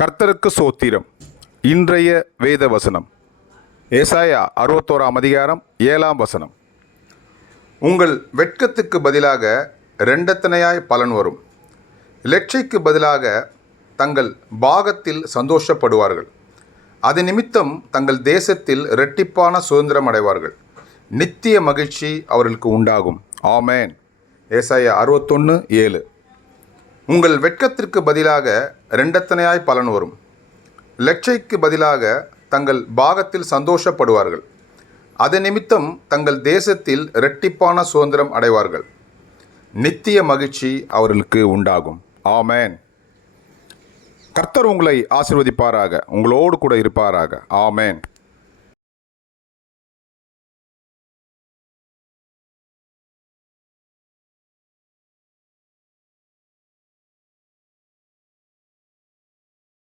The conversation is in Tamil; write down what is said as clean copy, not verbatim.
கர்த்தருக்கு சோத்திரம். இன்றைய வேத வசனம் ஏசாயா 61 அதிகாரம் 7 உங்கள் வெட்கத்துக்கு பதிலாக இரண்டத்தனையாய் பலன் வரும், இலட்சைக்கு பதிலாக தங்கள் பாகத்தில் சந்தோஷப்படுவார்கள். அது நிமித்தம் தங்கள் தேசத்தில் இரட்டிப்பான சுதந்திரம் அடைவார்கள். நித்திய மகிழ்ச்சி அவர்களுக்கு உண்டாகும். ஆமேன். ஏசாயா 61:7. உங்கள் வெட்கத்திற்கு பதிலாக இரண்டத்தனையாய் பலன் வரும், இலட்சைக்கு பதிலாக தங்கள் பாகத்தில் சந்தோஷப்படுவார்கள். அது நிமித்தம் தங்கள் தேசத்தில் இரட்டிப்பான சுதந்திரம் அடைவார்கள். நித்திய மகிழ்ச்சி அவர்களுக்கு உண்டாகும். ஆமேன். கர்த்தர் உங்களை ஆசீர்வதிப்பாராக, உங்களோடு கூட இருப்பாராக. ஆமேன்.